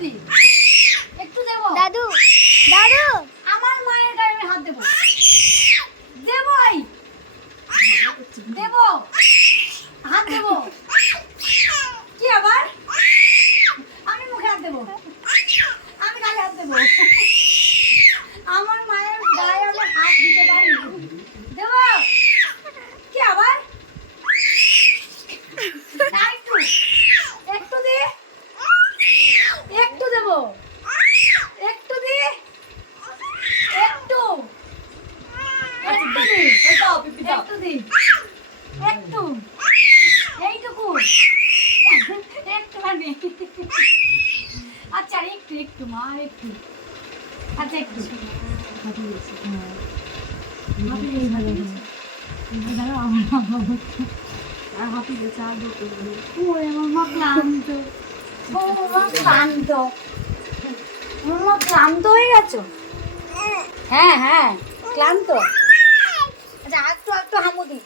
দি একটু দেবো? দাদু দাদু। আমার মায়ের গায়ে আমি হাত দেবো। দেবই দেবো। হাত দেবো। কি আবার? আমি মুখে হাত দেবো। আমি গায়ে হাত দেবো। আমার মায়ের গায়ে আমি হাত দিতে পারি দেবো কি আবার না, একটু একটু দে একটু দেবো একটু দে একটু একটু আচ্ছা একটু একটু। মা একটু আচ্ছা একটু ক্লান্ত ও মা ক্লান্ত ক্লান্ত হয়ে গেছো হ্যাঁ হ্যাঁ ক্লান্ত। একটু একটু হামু দি